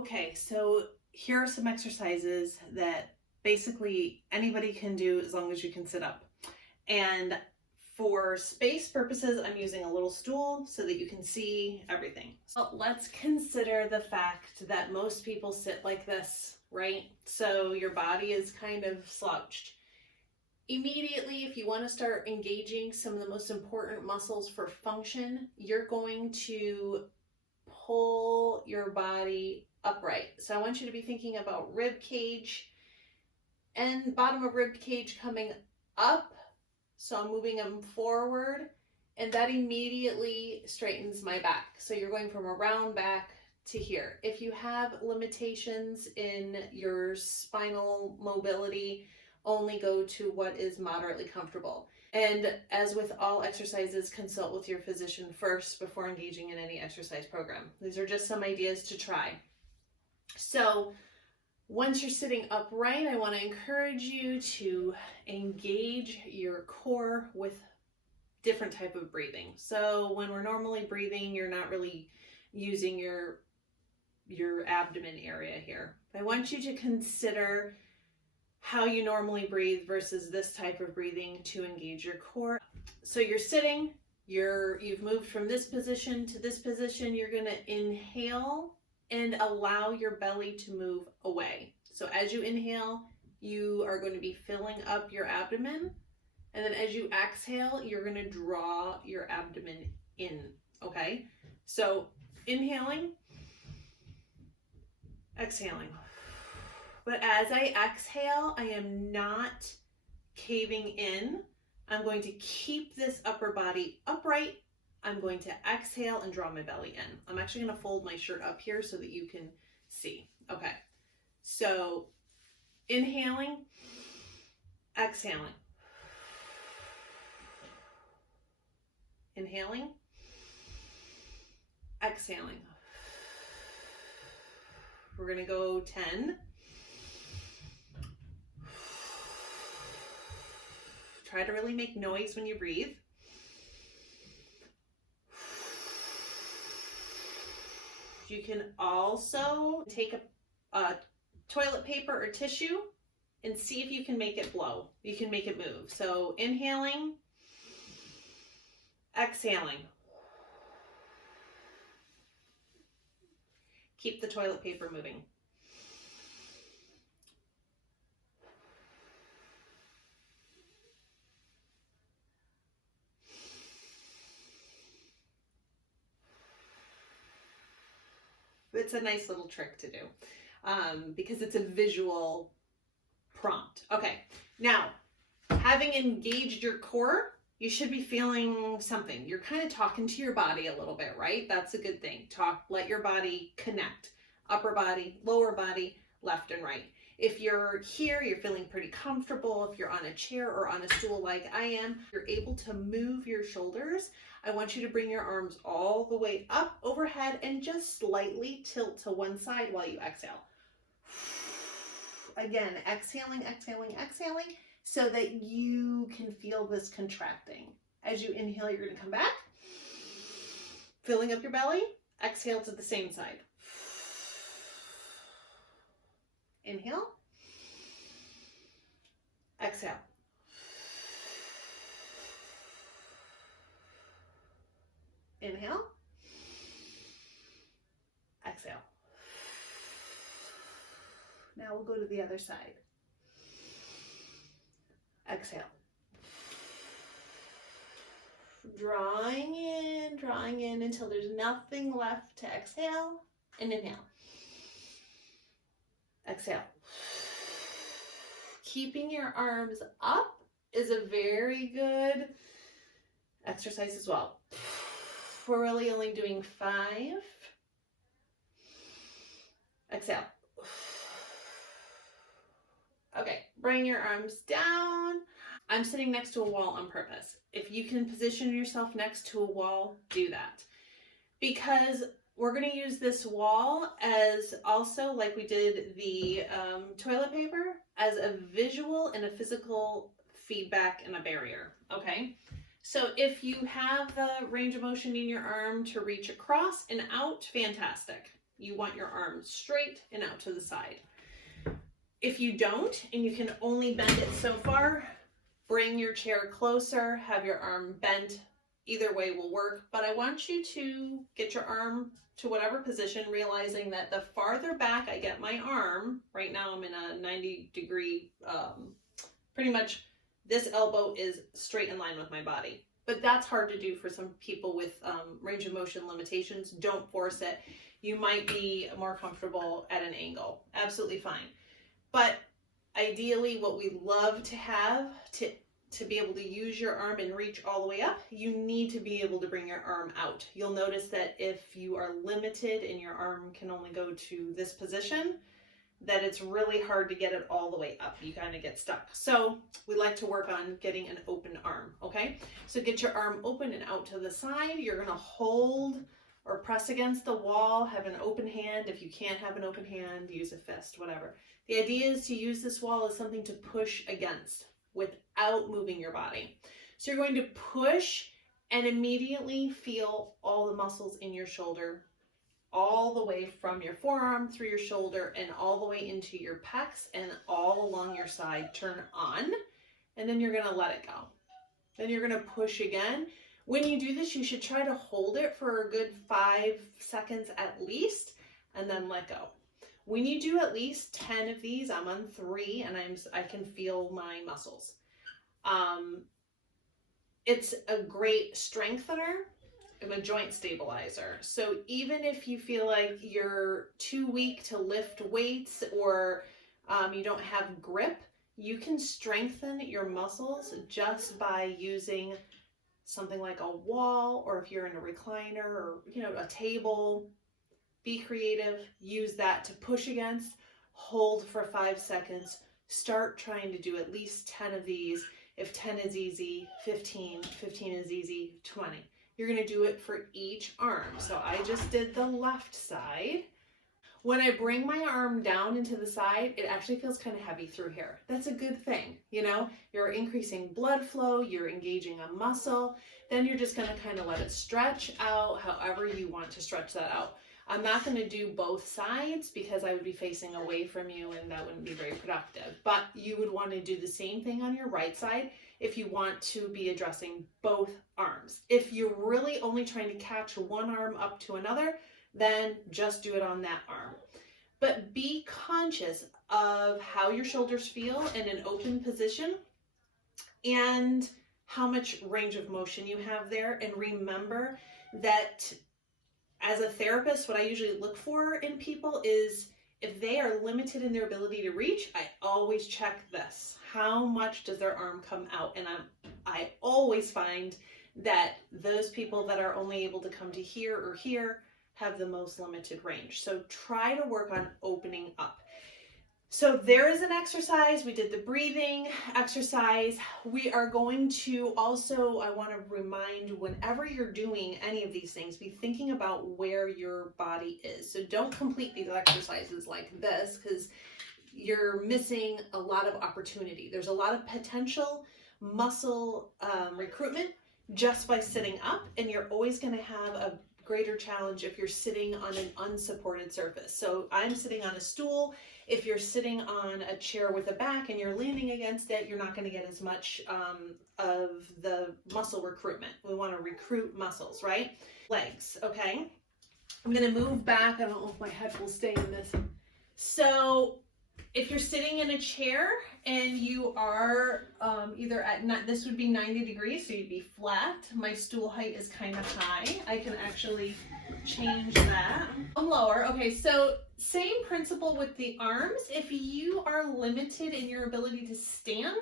Okay, so here are some exercises that basically anybody can do as long as you can sit up. And for space purposes, I'm using a little stool so that you can see everything. So let's consider the fact that most people sit like this, right? So your body is kind of slouched. Immediately, if you want to start engaging some of the most important muscles for function, you're going to pull your body upright. So I want you to be thinking about rib cage and bottom of rib cage coming up. So I'm moving them forward, and that immediately straightens my back. So you're going from a round back to here. If you have limitations in your spinal mobility, only go to what is moderately comfortable. And as with all exercises, consult with your physician first before engaging in any exercise program. These are just some ideas to try. So once you're sitting upright, I want to encourage you to engage your core with different type of breathing. So when we're normally breathing, you're not really using your abdomen area here. I want you to consider how you normally breathe versus this type of breathing to engage your core. So you're sitting, you've moved from this position to this position. You're going to inhale and allow your belly to move away. So as you inhale, you are going to be filling up your abdomen. And then as you exhale, you're going to draw your abdomen in. Okay? So inhaling, exhaling. But as I exhale, I am not caving in. I'm going to keep this upper body upright. I'm going to exhale and draw my belly in. I'm actually going to fold my shirt up here so that you can see. Okay. So inhaling, exhaling. Inhaling, exhaling. We're going to go 10. Try to really make noise when you breathe. You can also take a toilet paper or tissue and see if you can make it blow. You can make it move. So inhaling, exhaling. Keep the toilet paper moving. It's a nice little trick to do because it's a visual prompt. Okay, now having engaged your core, you should be feeling something. You're kind of talking to your body a little bit, right? That's a good thing. Let your body connect. Upper body, lower body, left and right. If you're here, you're feeling pretty comfortable. If you're on a chair or on a stool like I am, you're able to move your shoulders. I want you to bring your arms all the way up overhead and just slightly tilt to one side while you exhale. Again, exhaling, exhaling, exhaling so that you can feel this contracting. As you inhale, you're going to come back, filling up your belly. Exhale to the same side. Inhale, exhale. Inhale, exhale. Now we'll go to the other side. Exhale. Drawing in until there's nothing left to exhale, and inhale. Exhale. Keeping your arms up is a very good exercise as well. We're really only doing 5. Exhale. Okay, bring your arms down. I'm sitting next to a wall on purpose. If you can position yourself next to a wall, do that. Because we're going to use this wall as also, like we did the toilet paper, as a visual and a physical feedback and a barrier, okay? So if you have the range of motion in your arm to reach across and out, fantastic. You want your arm straight and out to the side. If you don't, and you can only bend it so far, bring your chair closer, have your arm bent. Either way will work, but I want you to get your arm to whatever position, realizing that the farther back I get my arm, right now I'm in a 90-degree, pretty much this elbow is straight in line with my body. But that's hard to do for some people with range of motion limitations. Don't force it. You might be more comfortable at an angle. Absolutely fine. But ideally, what we love to have to be able to use your arm and reach all the way up, you need to be able to bring your arm out. You'll notice that if you are limited and your arm can only go to this position, that it's really hard to get it all the way up. You kind of get stuck. So we like to work on getting an open arm, okay? So get your arm open and out to the side. You're gonna hold or press against the wall, have an open hand. If you can't have an open hand, use a fist, whatever. The idea is to use this wall as something to push against without moving your body. So you're going to push and immediately feel all the muscles in your shoulder, all the way from your forearm through your shoulder and all the way into your pecs and all along your side turn on, and then you're gonna let it go. Then you're gonna push again. When you do this, you should try to hold it for a good 5 seconds at least, and then let go. When you do at least 10 of these, I'm on 3 and I can feel my muscles. It's a great strengthener and a joint stabilizer. So even if you feel like you're too weak to lift weights or you don't have grip, you can strengthen your muscles just by using something like a wall, or if you're in a recliner or a table. Be creative, use that to push against, hold for 5 seconds, start trying to do at least 10 of these. If 10 is easy, 15 is easy, 20. You're gonna do it for each arm. So I just did the left side. When I bring my arm down into the side, it actually feels kind of heavy through here. That's a good thing, You're increasing blood flow, you're engaging a muscle, then you're just gonna kind of let it stretch out however you want to stretch that out. I'm not gonna do both sides because I would be facing away from you and that wouldn't be very productive. But you would want to do the same thing on your right side if you want to be addressing both arms. If you're really only trying to catch one arm up to another, then just do it on that arm. But be conscious of how your shoulders feel in an open position and how much range of motion you have there. And remember that as a therapist, what I usually look for in people is if they are limited in their ability to reach, I always check this. How much does their arm come out? And I always find that those people that are only able to come to here or here have the most limited range. So try to work on opening up. So there is an exercise. We did the breathing exercise. We are going to also, I want to remind, whenever you're doing any of these things, be thinking about where your body is. So don't complete these exercises like this because you're missing a lot of opportunity. There's a lot of potential muscle recruitment just by sitting up, and you're always going to have a greater challenge if you're sitting on an unsupported surface. So I'm sitting on a stool. If you're sitting on a chair with a back and you're leaning against it, you're not going to get as much of the muscle recruitment. We want to recruit muscles, right? Legs, okay? I'm going to move back. I don't know if my head will stay in this. So if you're sitting in a chair and you are either this would be 90 degrees, so you'd be flat. My stool height is kind of high. I can actually change that. I'm lower. Okay, so same principle with the arms. If you are limited in your ability to stand,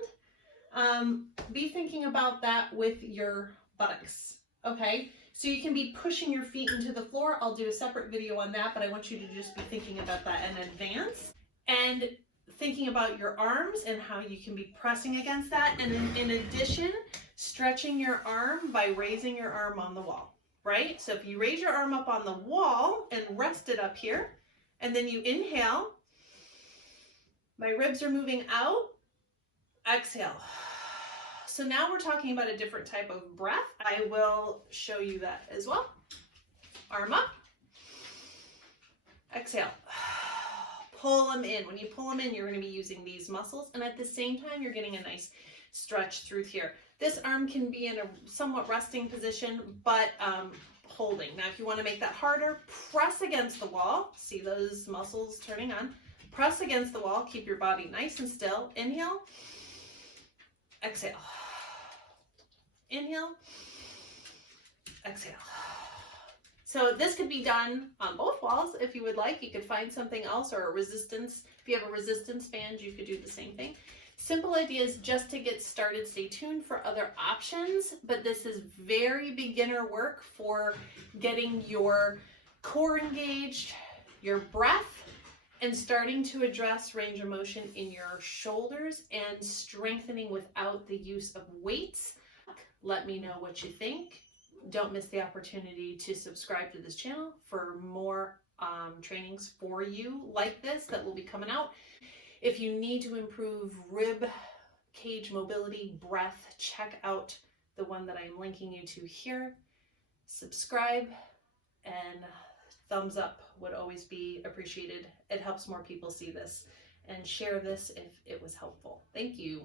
be thinking about that with your buttocks, okay? So you can be pushing your feet into the floor. I'll do a separate video on that, but I want you to just be thinking about that in advance. And thinking about your arms and how you can be pressing against that. And then in addition, stretching your arm by raising your arm on the wall, right? So if you raise your arm up on the wall and rest it up here, and then you inhale, my ribs are moving out, exhale. So now we're talking about a different type of breath. I will show you that as well. Arm up, Exhale. Pull them in. When you pull them in, you're going to be using these muscles, and at the same time, you're getting a nice stretch through here. This arm can be in a somewhat resting position, but holding. Now, if you want to make that harder, press against the wall. See those muscles turning on. Press against the wall. Keep your body nice and still. Inhale. Exhale. Inhale. Exhale. So this could be done on both walls if you would like. You could find something else, or a resistance. If you have a resistance band, you could do the same thing. Simple ideas just to get started. Stay tuned for other options, but this is very beginner work for getting your core engaged, your breath, and starting to address range of motion in your shoulders and strengthening without the use of weights. Let me know what you think. Don't miss the opportunity to subscribe to this channel for more trainings for you like this that will be coming out. If you need to improve rib cage mobility, breath, check out the one that I'm linking you to here. Subscribe, and thumbs up would always be appreciated. It helps more people see this, and share this if it was helpful. Thank you.